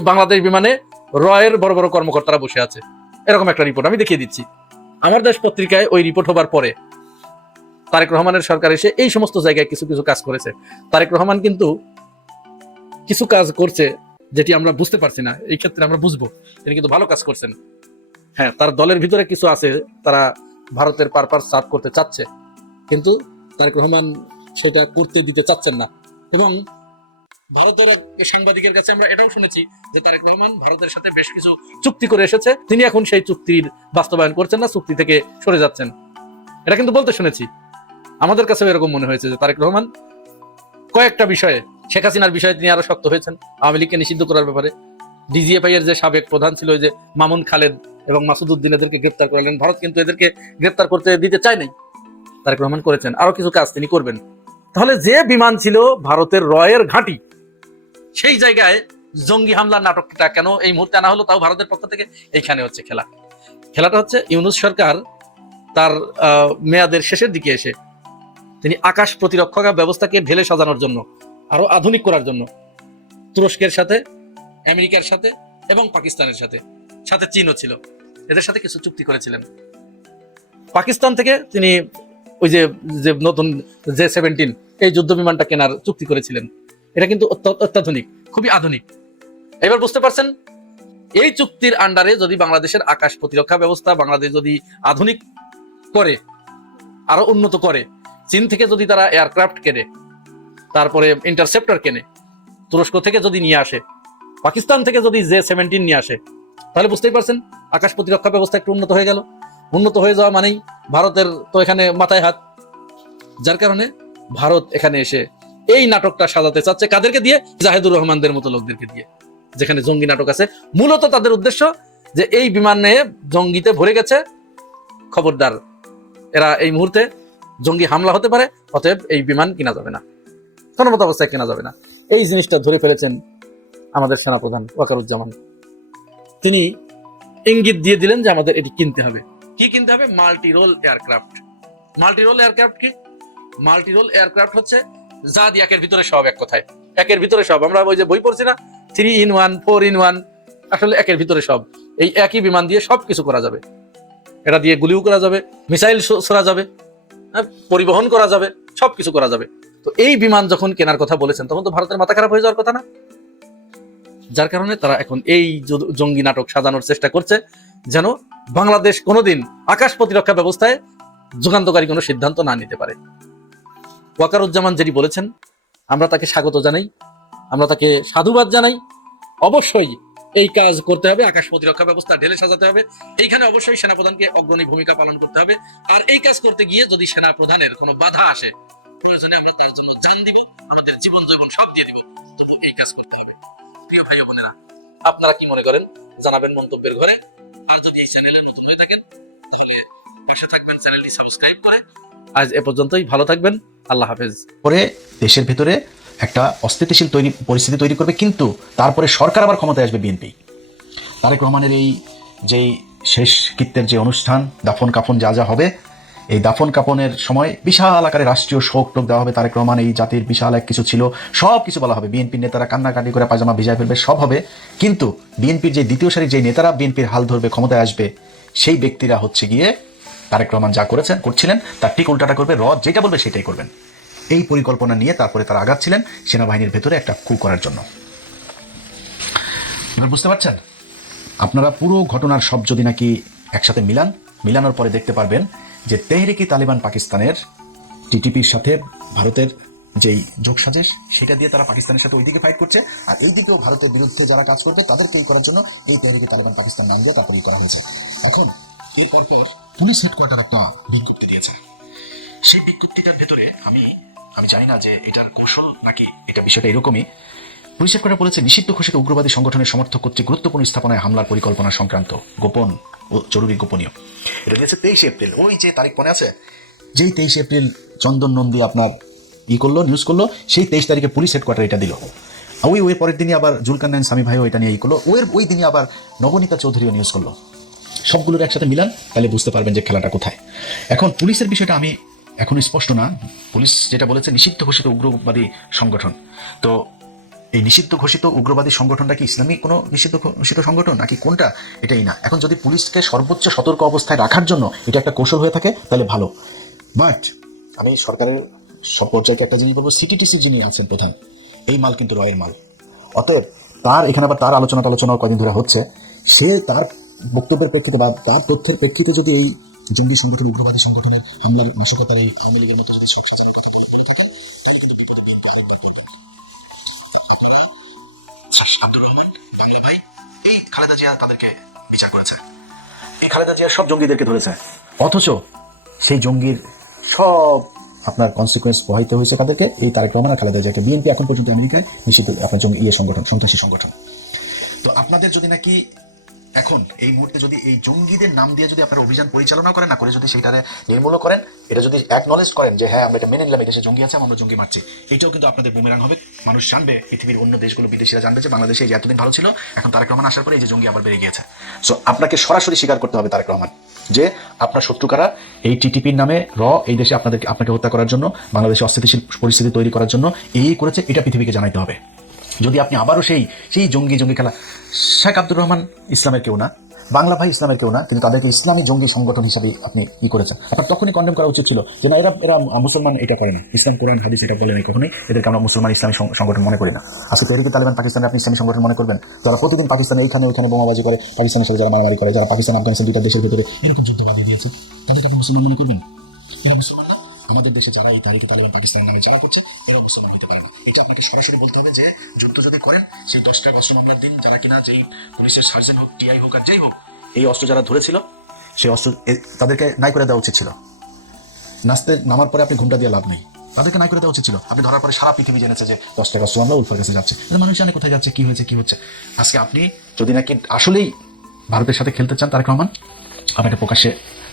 বাংলাদেশ বিমানে রয়ের বড় বড় কর্মকর্তারা বসে আছে, এরকম একটা রিপোর্ট আমি দেখিয়ে দিচ্ছি। আমার দেশ পত্রিকায় ওই রিপোর্ট হবার পরে তারেক রহমানের সরকার এসে এই সমস্ত জায়গায় কিছু কিছু কাজ করেছে। তারেক রহমান কিন্তু কিছু কাজ করছে যেটি আমরা বুঝতে পারছি না, এই ক্ষেত্রে আমরা বুঝবো তিনি কিন্তু ভালো কাজ করছেন। হ্যাঁ, তার দলের ভিতরে কিছু আছে, তারা ভারতের পারপাস সার্ভ করতে চাচ্ছে, কিন্তু তারেক রহমান সেটা করতে দিতে চাচ্ছেন না। এবং ভারতের সাংবাদিকের কাছে আমরা এটাও শুনেছি যে তারেক রহমান ভারতের সাথে বেশ কিছু চুক্তি করে এসেছে, তিনি এখন সেই চুক্তির বাস্তবায়ন করছেন না, চুক্তি থেকে সরে যাচ্ছেন, এটা কিন্তু বলতে শুনেছি। আমাদের কাছে এরকম মনে হয়েছে যে তারেক রহমান কয়েকটা বিষয়ে, শেখ হাসিনার বিষয়ে তিনি আরো শক্ত হয়েছেন, আওয়ামী লীগকে নিষিদ্ধ করার ব্যাপারে, ডিজিএফআই এর যে সাবেক প্রধান ছিল যে মামুন খালেদ এবং মাসুদ উদ্দিন, এদেরকে গ্রেপ্তার করলেন। ভারত কিন্তু এদেরকে গ্রেপ্তার করতে দিতে চায় নাই, তারেক রহমান করেছেন। আরো কিছু কাজ তিনি করবেন। তাহলে যে বিমান ছিল ভারতের রয়ের ঘাঁটি, সেই জায়গায় জঙ্গি হামলার নাটকটা কেন এই মুহূর্তে আনা হলো, তাও ভারতের পক্ষ থেকে? এইখানে হচ্ছে খেলাটা হচ্ছে ইউনূস সরকার তার মেয়াদের শেষের দিকে এসে তিনি আকাশ প্রতিরক্ষা ব্যবস্থাকে ঢেলে সাজানোর জন্য, আরো আধুনিক করার জন্য তুরস্কের সাথে, আমেরিকার সাথে এবং পাকিস্তানের সাথে, সাথে চীনও ছিল, এদের সাথে কিছু চুক্তি করেছিলেন। পাকিস্তান থেকে তিনি ওই যে নতুন J-17 এই যুদ্ধ বিমানটা কেনার চুক্তি করেছিলেন। এটা কিন্তু অত্যাধুনিক, খুবই আধুনিক। এবার বুঝতে পারছেন, এই চুক্তির আন্ডারে যদি বাংলাদেশের আকাশ প্রতিরক্ষা ব্যবস্থা বাংলাদেশ যদি আধুনিক করে, আরো উন্নত করে, চীন থেকে যদি তারা এয়ারক্রাফট কেনে, তারপরে ইন্টারসেপ্টর কেনে, তুরস্ক থেকে যদি নিয়ে আসে, পাকিস্তান থেকে যদি J-17 নিয়ে আসে, তাহলে বুঝতেই পারছেন আকাশ প্রতিরক্ষা ব্যবস্থা একটু উন্নত হয়ে গেল। উন্নত হয়ে যাওয়া মানেই ভারতের তো এখানে মাথায় হাত, যার কারণে ভারত এখানে এসে এই নাটকটা সাজাতে চাচ্ছে। কাদেরকে দিয়ে? জাহেদুর রহমানদের মতো লোকদেরকে দিয়ে, যেখানে জঙ্গি নাটক আছে। মূলত তাদের উদ্দেশ্য যে এই বিমানে জঙ্গিতে ভরে গেছে, খবরদার, এরা এই মুহূর্তে জঙ্গি হামলা হতে পারে, অতএব এই বিমান কিনা যাবে না, কোনো মতো অবস্থায় কেনা যাবে না। এই জিনিসটা ধরে ফেলেছেন আমাদের সেনাপ্রধান ওয়াকারুজ্জামান। তিনি ইঙ্গিত দিয়ে দিলেন যে আমাদের এটি কিনতে হবে। কি কিনতে হবে? Multi role aircraft. Multi role aircraft কি? মাল্টি রোল এয়ারক্রাফট হচ্ছে যা দিয়ে একের ভিতরে সব, এক কথায় একের ভিতরে সব। আমরা ওই যে বই পড়ছি না, 3-in-1, 4-in-1, আসলে একের ভিতরে সব। এই একই বিমান দিয়ে সব কিছু করা যাবে। এটা দিয়ে গুলিও করা যাবে, মিসাইল ছোড়া যাবে, পরিবহন করা যাবে, সবকিছু করা যাবে। তো এই বিমান যখন কেনার কথা বলেছেন, তখন তো ভারতের মাথা খারাপ হয়ে যাওয়ার কথা না? যার কারণে তারা এখন এই জঙ্গি নাটক সাজানোর চেষ্টা করছে, যেন বাংলাদেশ কোনোদিন আকাশ প্রতিরক্ষা ব্যবস্থায় যুগান্তকারী কোনো সিদ্ধান্ত না নিতে পারে। ওয়াকারুজ্জামান যেটি বলেছেন, আমরা তাকে স্বাগত জানাই, আমরা তাকে সাধুবাদ জানাই। অবশ্যই এই কাজ করতে হবে, আকাশ প্রতিরক্ষা ব্যবস্থা ঢেলে সাজাতে হবে। এইখানে অবশ্যই সেনাপ্রধানকে অগ্রণী ভূমিকা পালন করতে হবে। আর এই কাজ করতে গিয়ে যদি সেনাপ্রধানের কোনো বাধা আসে, প্রয়োজনে আমরা তার জন্য জান দিব, আমাদের জীবন যৌবন সব দিয়ে দিব, তবু এই কাজ করতে হবে। প্রিয় ভাই ও বোনেরা, আপনারা কি মনে করেন জানাবেন মন্তব্যের ঘরে। আর যদি এই চ্যানেলে নতুন হয়ে থাকেন, তাহলে পাশে থাকবেন চ্যানেলটি সাবস্ক্রাইব করে। আজ এ পর্যন্তই, ভালো থাকবেন, আল্লাহ হাফেজ। পরে দেশের ভেতরে একটা অস্থিতিশীল পরিস্থিতি তৈরি করবে, কিন্তু তারপরে সরকার আবার ক্ষমতায় আসবে বিএনপি। তারেক রহমানের এই যেই শেষ কৃত্যের যে অনুষ্ঠান, দাফন কাফন যা যা হবে, এই দাফন কাফনের সময় বিশাল আকারে রাষ্ট্রীয় শোক টোক দেওয়া হবে। তারেক রহমান এই জাতির বিশাল এক কিছু ছিল, সব কিছু বলা হবে। বিএনপির নেতারা কান্নাকাটি করে পায়জামা ভিজায় ফেলবে, সব হবে। কিন্তু বিএনপির যে দ্বিতীয় সারির যে নেতারা বিএনপির হাল ধরবে, ক্ষমতায় আসবে, সেই ব্যক্তিরা হচ্ছে গিয়ে তারেক রহমান যা করছিলেন তার ঠিক উল্টাটা করবে। যেটা বলবে সেটাই করবেন। এই পরিকল্পনা নিয়ে তারপরে তারা আগাচ্ছিলেন সেনাবাহিনীর ভেতরে একটা কু করার জন্য। বুঝতে পারছেন? আপনারা পুরো ঘটনার সব যদি নাকি একসাথে মিলানোর পরে দেখতে পারবেন যে তেহরিকি তালিবান পাকিস্তানের টিটিপির সাথে ভারতের যেই যোগসাজশ, সেটা দিয়ে তারা পাকিস্তানের সাথে ওইদিকে ফাইট করছে, আর এইদিকেও ভারতের বিরুদ্ধে যারা কাজ করবে তাদেরকে করার জন্য এই তেহরিকি তালিবান পাকিস্তান নাম দিয়ে তারপরে করা হয়েছে। এখন এরপর পুলিশ হেডকোয়ার্টার একটা বিজ্ঞপ্তি দিয়েছে। সেই বিজ্ঞপ্তিটার ভেতরে আমি জানি না যে এটার কৌশল নাকি এটা বিষয়টা এরকমই। পুলিশ হেডকোয়ার্টার বলেছে, নিষিদ্ধ ঘোষিত উগ্রবাদী সংগঠনের সমর্থক কর্তৃক গুরুত্বপূর্ণ স্থাপনায় হামলার পরিকল্পনা সংক্রান্ত গোপন ও জরুরি গোপনীয়। এটা হয়েছে 23 এপ্রিল। ওই যে তারিখ মনে আছে, যেই 23 এপ্রিল চন্দন নন্দী আপনার নিউজ করলো, সেই 23 তারিখে পুলিশ হেডকোয়ার্টার এটা দিল। ওই পরের দিনই আবার জুলকারনাইন সামি ভাইও এটা নিয়ে করলো। ওই দিনই আবার নবনীতা চৌধুরীও নিউজ করলো। সবগুলোর একসাথে মিলান, তাহলে বুঝতে পারবেন যে খেলাটা কোথায়। এখন পুলিশের বিষয়টা আমি এখন স্পষ্ট না। পুলিশ যেটা বলেছে নিষিদ্ধ ঘোষিত উগ্রবাদী সংগঠন, তো এই নিষিদ্ধ ঘোষিত উগ্রবাদী সংগঠনটা কি ইসলামী কোনো নিষিদ্ধ ঘোষিত সংগঠন নাকি কোনটা, এটাই না। এখন যদি পুলিশকে সর্বোচ্চ সতর্ক অবস্থায় রাখার জন্য এটা একটা কৌশল হয়ে থাকে তাহলে ভালো। বাট আমি সরকারের সব পর্যায়ে একটা জিনিস বলবো, সিটিটিসির যিনি আছেন প্রধান, এই মাল কিন্তু রয়ের মাল। অতএব তার এখানে আবার তার আলোচনা কদিন ধরে হচ্ছে, সে তার বক্তব্যের প্রেক্ষিতে বা তার তথ্যের প্রেক্ষিতে যদি এই জঙ্গি সংগঠন উগ্রবাদী সংগঠনের হামলার নাশকতার এই আওয়ামী লীগের মতো যদি সব কথা বলে থাকে, তাই কিন্তু বিপদে বিএনপি আরেকবার করবেন। আব্দুর রহমান বাংলা ভাই, এই খালেদা জিয়া তাদেরকে বিচার করেছে, এই খালেদা জিয়া সব জঙ্গিদেরকে ধরেছে, অথচ সেই জঙ্গির সব আপনার কনসিকুয়েন্স বহাইতে হয়েছে কাদেরকে? এই তারেক রহমান আর খালেদা জিয়াকে। বিএনপি এখন পর্যন্ত আমেরিকায় নিষিদ্ধ আপনার জঙ্গি সংগঠন, সন্ত্রাসী সংগঠন। তো আপনাদের যদি নাকি এখন এই মুহূর্তে যদি এই জঙ্গিদের নাম দিয়ে যদি আপনারা অভিযান পরিচালনা করেন, না করে যদি সেইটারে নির্মূল করেন, এটা যদি অ্যাকনলেজ করেন যে হ্যাঁ আমরা এটা মেনে নিলাম, এদেশে জঙ্গি আছে, আমরা জঙ্গি মারছি, এটাও কিন্তু আপনাদের বুমেরাং হবে। মানুষ জানবে, পৃথিবীর অন্য দেশগুলো, বিদেশিরা জানবে যে বাংলাদেশে এই এতদিন ভালো ছিল, এখন তারেক রহমান আসার পরে এই যে জঙ্গি আবার বেড়ে গিয়েছে। সো আপনাকে সরাসরি স্বীকার করতে হবে তারেক রহমান যে আপনার শত্রু কারা। এই টিটিপির নামে এই দেশে আপনাকে হত্যা করার জন্য, বাংলাদেশে অস্থিতিশীল পরিস্থিতি তৈরি করার জন্য এই করেছে, এটা পৃথিবীকে জানাইতে হবে। যদি আপনি আবারও সেই জঙ্গি খেলা, শেখ আব্দুর রহমান ইসলামের কেউ না, বাংলা ভাই ইসলামের কেউ না, কিন্তু তাদেরকে ইসলামী জঙ্গি সংগঠন হিসাবে আপনি করেছেন। আপনার তখনই কন্ডেম করা উচিত ছিল যে না, এরা মুসলমান, এটা করে না, ইসলাম কোরআন হাদিস এটা বলে নাই কখনোই, এদেরকে আমরা মুসলমান ইসলামী সংগঠন মনে করি না। আজকে তেহরিকে তালিবান পাকিস্তানে আপনি ইসলামী সংগঠন মনে করবেন, যারা প্রতিদিন পাকিস্তানে এইখানে ওইখানে বোমাবাজি করে, পাকিস্তানের সাথে যারা মারামারি করে, যারা পাকিস্তান আফগানিস্তান দুইটা দেশের ভিতরে এরকম যুদ্ধ বাঁধিয়ে দিয়েছে, তাদেরকে আপনি মুসলমান মনে করবেন? এরা মুসলমান না। আমাদের দেশে যারা এই তারিখে তালিবান পাকিস্তানের নামে যারা করছে, এরা মুসলমান হতে পারে না। এটা আপনাকে সরাসরি বলতে হবে যে যুদ্ধ যদি করেন, সেই 10টা অস্ত্র মামলার দিন যারা কিনা যেই পুলিশের সার্জেন্ট হোক, টিআই হোক আর যেই হোক, এই অস্ত্র যারা ধরেছিল, সেই অস্ত্র তাদেরকে নাই করে দেওয়া উচিত ছিল। নামার পরে আপনি ঘুমটা দিয়ে লাভ নেই, তাদেরকে নাই করে দেওয়া উচিত ছিল। আপনি ধরার পরে সারা পৃথিবী জেনেছে যে 10 টাকা অস্ত্র আমরা উল্ফার কাছে যাচ্ছে, মানুষ জানে কোথায় যাচ্ছে, কি হচ্ছে। আজকে আপনি যদি নাকি আসলেই ভারতের সাথে খেলতে চান তারেক রহমান, আপনাকে প্রকাশ্যে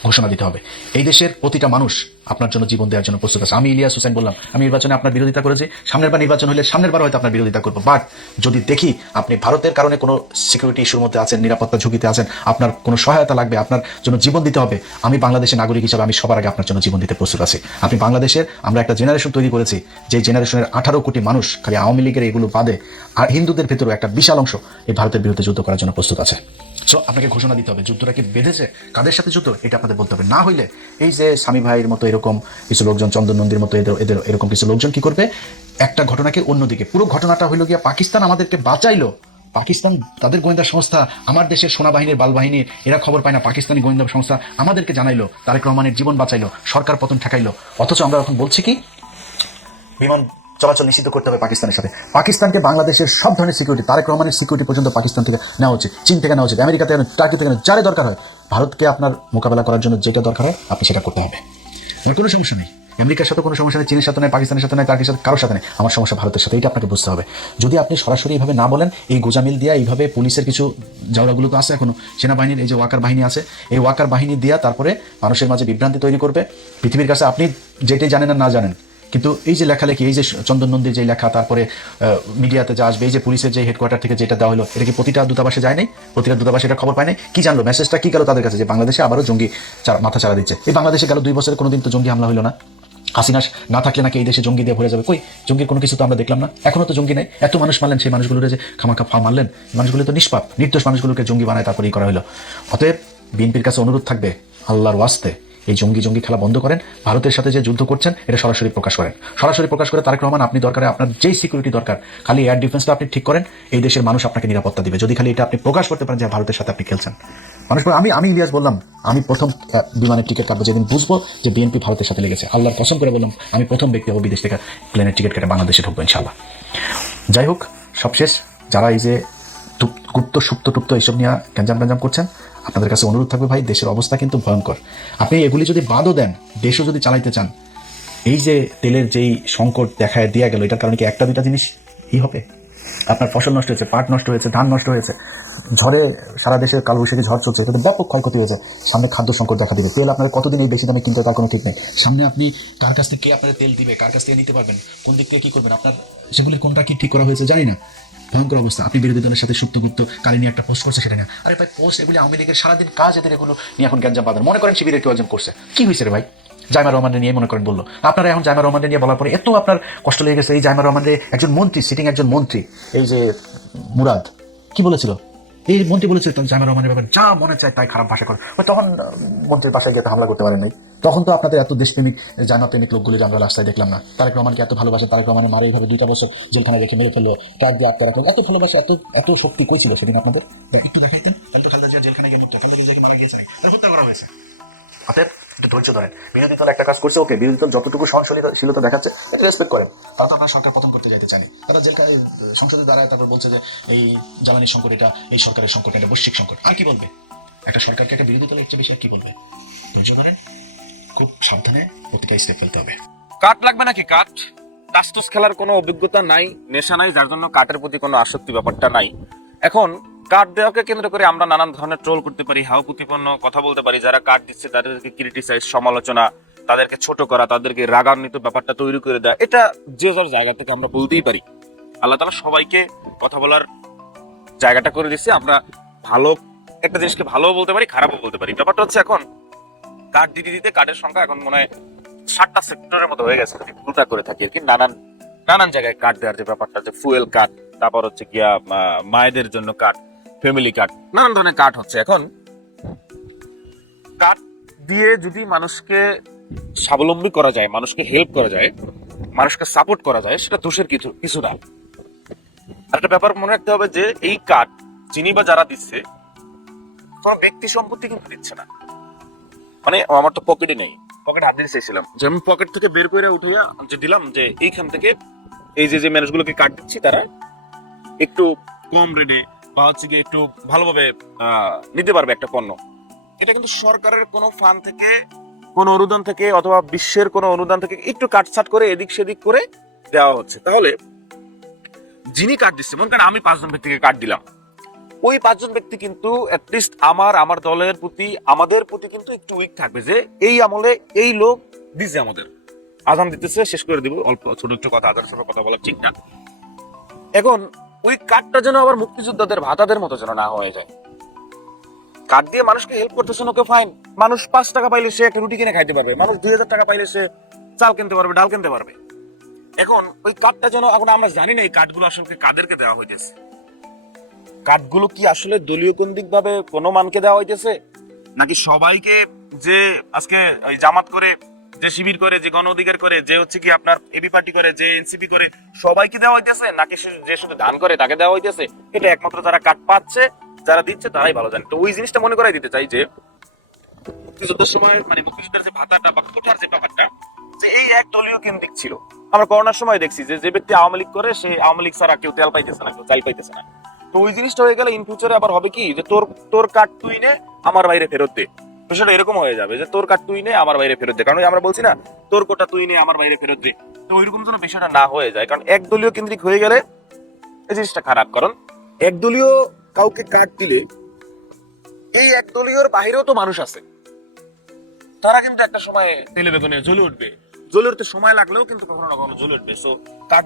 ঘোষণা দিতে হবে এই দেশের প্রতিটা মানুষ আপনার জন্য জীবন দেওয়ার জন্য প্রস্তুত আছে। আমি ইলিয়াস হোসেন বললাম, আমি নির্বাচনে আপনার বিরোধিতা করেছি, সামনের বার নির্বাচন হলে সামনের বার হয়তো আপনার বিরোধিতা করবো। বাট যদি দেখি আপনি ভারতের কারণে কোনো সিকিউরিটি ইস্যুর মধ্যে আছেন, নিরাপত্তা ঝুঁকিতে আছেন, আপনার কোনো সহায়তা লাগবে, আপনার জন্য জীবন দিতে হবে, আমি বাংলাদেশের নাগরিক হিসাবে আমি সবার আগে আপনার জন্য জীবন দিতে প্রস্তুত আছি। আপনি বাংলাদেশের, আমরা একটা জেনারেশন তৈরি করেছি, যে জেনারেশনের 18 কোটি মানুষ খালি আওয়ামী লীগের এগুলো বাদে আর হিন্দুদের ভেতরেও একটা বিশাল অংশ এই ভারতের বিরুদ্ধে যুদ্ধ করার জন্য প্রস্তুত আছে। সো আপনাকে ঘোষণা দিতে হবে যুদ্ধটা কি বেঁধেছে, কাদের সাথে যুদ্ধ, এটা আপনাদের বলতে হবে। না হইলে এই যে স্বামী ভাইয়ের মতো এরকম কিছু লোকজন, চন্দন নন্দীর মতো এদের এরকম কিছু লোকজন কি করবে, একটা ঘটনাকে অন্যদিকে, পুরো ঘটনাটা হইল গিয়া পাকিস্তান আমাদেরকে বাঁচাইলো, পাকিস্তান তাদের গোয়েন্দা সংস্থা, আমার দেশের সেনাবাহিনীর বালবাহিনী এরা খবর পায় না, পাকিস্তানি গোয়েন্দা সংস্থা আমাদেরকে জানাইলো, তারেক রহমানের জীবন বাঁচাইলো, সরকার পতন ঠেকাইলো। অথচ আমরা এখন বলছি কি বিমান চলাচল নিষিদ্ধ করতে হবে পাকিস্তানের সাথে। পাকিস্তানকে বাংলাদেশের সব ধরনের সিকিউরিটি, তারেক রহমানের সিকিউরিটি পর্যন্ত পাকিস্তান থেকে নেওয়া উচিত, চীন থেকে নেওয়া উচিত, আমেরিকা থেকে, টার্কি থেকে, যারে দরকার হয়, ভারতকে আপনার মোকাবেলা করার জন্য যেটা দরকার হয় আপনি সেটা করতে হবে। আর কোনো সমস্যা নেই, আমেরিকার সাথে কোনো সমস্যা নেই, চীনের সাথে নেই, পাকিস্তানের সাথে নেই, টার্কির সাথে, কারোর সাথে নেই, আমার সমস্যা ভারতের সাথে। এটা আপনাকে বুঝতে হবে। যদি আপনি সরাসরি এইভাবে না বলেন, এই গোজামিল দিয়া এইভাবে পুলিশের কিছু জাউরাগুলো তো আছে এখনো, সেনাবাহিনীর এই যে ওয়াকার বাহিনী আছে, এই ওয়াকার বাহিনী দিয়া তারপরে মানুষের মাঝে বিভ্রান্তি তৈরি করবে। পৃথিবীর কাছে আপনি যেটাই জানেন আর না জানেন, কিন্তু এই যে লেখালেখি, এই যে চন্দন নন্দীর যে লেখা, তারপরে মিডিয়াতে যা আসবে, এই যে পুলিশের যে হেডকোয়ার্টার থেকে যেটা দেওয়া হলো, এটা কি প্রতিটা দূতাবাসে যায় নাই? প্রতিটা দূতাবাসে এটা খবর পায় নাই? কি জানলো? মেসেজটা কি গেল তাদের কাছে যে বাংলাদেশে আবারও জঙ্গি মাথা চারা দিচ্ছে? এই বাংলাদেশে গেল 2 বছরে কোনোদিন তো জঙ্গি হামলা হলো না। হাসিনা না থাকলে নাকি এই দেশে জঙ্গি দিয়ে ভরে যাবে? কই জঙ্গির কোনো কিছু তো আমরা দেখলাম না, এখনো তো জঙ্গি নেই। এত মানুষ মারলেন, সেই মানুষগুলোর যে খামাখা ফা মারলেন, মানুষগুলো তো নিষ্পাপ, নির্দোষ মানুষগুলোকে জঙ্গি বানায় তারপরে করা হলো। অতএব বিএনপির কাছে অনুরোধ থাকবে, আল্লাহর ওয়াস্তে এই জঙ্গি খেলা বন্ধ করেন। ভারতের সাথে যে যুদ্ধ করছেন এটা সরাসরি প্রকাশ করেন, সরাসরি প্রকাশ করে তারেক রহমান আপনি দরকারে আপনার যেই সিকিউরিটি দরকার, খালি এয়ার ডিফেন্সটা আপনি ঠিক করেন, এই দেশের মানুষ আপনাকে নিরাপত্তা দিবে। যদি খালি এটা আপনি প্রকাশ করতে পারেন যে ভারতের সাথে আপনি খেলছেন, মানুষ আমি ইলিয়াস বললাম, আমি প্রথম বিমানের টিকিট কাটবো যেদিন বুঝবো যে বিএনপি ভারতের সাথে লেগেছে। আল্লাহর কসম করে বললাম, আমি প্রথম ব্যক্তি হবো বিদেশ থেকে প্লেনের টিকিট কেটে বাংলাদেশে ঢুকবো ইনশাআল্লাহ। যাই হোক, সবশেষ যারা এই যে গুপ্ত সুপ্ত টুপ্ত এইসব নিয়ে গ্যাঞ্জাম করছেন, আপনাদের কাছে অনুরোধ থাকবে ভাই, দেশের অবস্থা কিন্তু ভয়ঙ্কর। আপনি এগুলি যদি বাদও দেন, দেশও যদি চালাইতে চান, এই যে তেলের যেই সংকট দেখায় দেওয়া গেল, এটার কারণে কি একটা দুইটা জিনিস হবে? আপনার ফসল নষ্ট হয়েছে, পাট নষ্ট হয়েছে, ধান নষ্ট হয়েছে, ঝড়ে সারা দেশে কালবৈশাখী ঝড় চলছে, এটাতে ব্যাপক ক্ষয়ক্ষতি হয়েছে। সামনে খাদ্য সংকট দেখা দিবে, তেল আপনার কতদিন এই বেশি দামে কিনতে তার কোনো ঠিক নেই। সামনে আপনি কার কাছ থেকে কে আপনার তেল দিবে, কার কাছ থেকে নিতে পারবেন, কোন দিক থেকে কি করবেন, আপনার সেগুলির কোনটা কি ঠিক করা হয়েছে জানি না। ভয়ঙ্কর অবস্থা। আপনি বিরোধী দলের সাথে সুপ্তগুপ্ত কালী নিয়ে একটা পোস্ট করছে, সেটা না। আরে ভাই পোস্ট এগুলি আওয়ামী লীগের সারাদিন কাজ, এদের এগুলো নিয়ে এখন গ্যাঞ্জাম বাঁধান। মনে করেন শিবিরের কেউ একজন করছে, কি হয়েছে রে ভাই? জাইমা রহমানের নিয়ে মনে করেন বললো, আপনারা এখন জাইমা রহমানের নিয়ে বলার পরে এত আপনার কষ্ট লেগে গেছে। এই জাইমা রহমানের একজন মন্ত্রী, সিটিং একজন মন্ত্রী, এই যে মুরাদ কি বলেছিল, এই মন্ত্রী বলেছিল জাইমা রহমানের ব্যাপারে যা মনে চায় তাই খারাপ ভাষা করে। তখন মন্ত্রীর বাসায় গিয়ে হামলা করতে পারেন নাই? তখন তো আপনাদের এত দেশপ্রেমিক জাইমা প্রেমিক লোকগুলো আমরা রাস্তায় দেখলাম না। তারেক রহমানকে এত ভালোবাসা, তারেক রহমানের মারে এইভাবে 2টা বছর জেলখানায় রেখে মেরে ফেললো, ট্রাক দিয়ে আটকে রাখলো, এত ভালোবাসা, এত শক্তি কই ছিল সেদিন আপনাদের? একটু দেখাইতেন, একটু খালেদা জিয়া জেলখানায় গিয়ে মৃত্যু মারা গিয়েছে, হত্যা করা হয়েছে। অতএব একটু ধৈর্য ধরেন। বিরোধী দল একটা কাজ করছে, ওকে, বিরোধী দল যতটুকু সহনশীলতা দেখাচ্ছে এটা রেসপেক্ট করেন। তারা তো আপনার সরকার পতন করতে যাইতে চায়, তারা জেলখানায় সংসদে দাঁড়ায় তারপর বলছে যে এই জ্বালানির সংকট, এটা এই সরকারের সংকট, এটা বৈশ্বিক সংকট। আর কি বলবে একটা সরকারকে, একটা বিরোধী দলের চেয়ে বেশি আর কি বলবে? ধৈর্য ধরেন, খুব সাবধানে প্রতিটা স্টেপ ফেলতে হবে। কাঠ লাগবে নাকি? কাঠ টাস্টুস খেলার কোনো অভিজ্ঞতা নাই, নেশা নাই, যার জন্য কাঠের প্রতি কোনো আসক্তি ব্যাপারটা নাই। এখন কাঠ দেওয়াকে কেন্দ্র করে আমরা নানান ধরনের ট্রোল করতে পারি, হাও প্রতিপন্ন কথা বলতে পারি। যারা কাঠ দিচ্ছে তাদেরকে ক্রিটিসাইজ, সমালোচনা, তাদেরকে ছোট করা, তাদেরকে রাগান্বিত ব্যাপারটা তৈরি করে দেয়, এটা যে যার জায়গা থেকে আমরা বলতেই পারি। আল্লাহ তাআলা সবাইকে কথা বলার জায়গাটা করে দিচ্ছে। আমরা ভালো একটা জিনিসকে ভালো বলতে পারি, খারাপও বলতে পারি। ব্যাপারটা হচ্ছে এখন কাঠ দিতে কাঠের সংখ্যা এখন মনে হয় 7টা সেক্টরের মতো হয়ে গেছে, যদি ভুলটা করে থাকি আর কি। নানান জায়গায় কাঠ দেওয়ার যে ব্যাপারটা, যে ফুয়েল কাঠ, তারপর হচ্ছে গিয়া মায়েদের জন্য কাঠ, ফ্যামিলি কাঠ, নানান ধরনের কাঠ হচ্ছে। এখন কাঠ দিয়ে যদি মানুষকে স্বাবলম্বী করা যায়, মানুষকে হেল্প করা যায়, মানুষকে সাপোর্ট করা যায়, সেটা দোষের কিছু না। আর একটা ব্যাপার মনে রাখতে হবে যে এই কাঠ যিনি বা যারা দিচ্ছে কোনো ব্যক্তি সম্পত্তি কিন্তু দিচ্ছে না। মানে আমার তো পকেটে নেই, পকেটে হাত দিতে চাইছিলাম, যে আমি পকেট থেকে বের করে উঠিয়া যে দিলাম, যে এইখান থেকে এই যে মানুষগুলোকে কাট দিচ্ছি তারা একটু কম রেটে বা হচ্ছে গিয়ে একটু ভালোভাবে নিতে পারবে একটা পণ্য। এটা কিন্তু সরকারের কোনো ফান্ড থেকে, কোনো অনুদান থেকে, অথবা বিশ্বের কোনো অনুদান থেকে একটু কাটছাট করে এদিক সেদিক করে দেওয়া হচ্ছে। তাহলে যিনি কাট দিচ্ছে, মনে করেন আমি 5 জন ব্যক্তিকে কাট দিলাম, ওই 5 জন ব্যক্তি কিন্তু অ্যাটলিস্ট আমার দলের প্রতি, আমাদের প্রতি কিন্তু একটু উইক থাকবে, যে এই আমলে এই লোক দিছে আমাদের। আজান দিতেছে, শেষ করে দিব, অল্প ছোট একটু কথা, আজানের সময় কথা বলা ঠিক না। এখন ওই কার্ডটা যেন আবার মুক্তিযোদ্ধাদের ভাতাদের মতো যেন না হয়ে যায়। কার্ড দিয়ে মানুষকে হেল্প করতেছে, ওকে ফাইন। মানুষ 5 টাকা পাইলে সে একটা রুটি কিনে খাইতে পারবে, মানুষ 2000 টাকা পাইলে সে চাল কিনতে পারবে, ডাল কিনতে পারবে। এখন ওই কার্ডটা যেন, এখন আমরা জানি না এই কার্ডগুলো আসলে কাদেরকে দেওয়া হইতেছে। কার্ডগুলো কি আসলে দলীয় কেন্দ্রিক ভাবে কোনো মানকে দেওয়া হইতেছে, নাকি সবাইকে, যে আজকে ওই জামাত করে, যে শিবির করে, যে গণ অধিকার করে, যে হচ্ছে কি আপনার এবি পার্টি করে, যে এনসিপি করে, সবাইকে দেওয়া হইতেছে, নাকি যে শুধু দান করে তাকে দেওয়া হইতেছে? এটা একমাত্র যারা কার্ড পাচ্ছে, যারা দিচ্ছে, তারাই ভালো জানে। তো ওই জিনিসটা মনে করাই দিতে চাই যে মুক্তিযুদ্ধের সময়, মানে মুক্তিযুদ্ধের যে ভাতাটা বা কোঠার যে ব্যাপারটা, যে এই এক দলীয় কেন্দ্রিক ছিল। আমরা করোনার সময় দেখছি যে ব্যক্তি আওয়ামী লীগ করে, সে আওয়ামী লীগ ছাড়া কেউ তেল পাইতেছে না, কেউ চাল পাইতেছে না। তো ওই জিনিসটা হয়ে গেলে ইন ফিউচারে আবার হবে কি, যে তোর কার্ড তুই নে, আমার বাইরে ফেরত দে। বিষয়টা এরকম হয়ে যাবে যে তোর কার্ড তুই নে, আমার বাইরে ফেরত দে। কারণ আমরা বলছি না, তোর কোটা তুই নে, আমার বাইরে ফেরত দে। তো ওইরকম যেন বিষয়টা না হয়ে যায়, কারণ একদলীয় কেন্দ্রিক হয়ে গেলে এই জিনিসটা খারাপ। কারণ একদলীয় কাউকে কার্ড দিলে এই একদলীয়র বাহিরেও তো মানুষ আছে, তারা কিন্তু একটা সময় তেলে বেগুনে জ্বলে উঠবে জ্বলে উঠতে সময় লাগলেও কিন্তু কখনো না কখনো জ্বলে উঠবে। সো কাঠ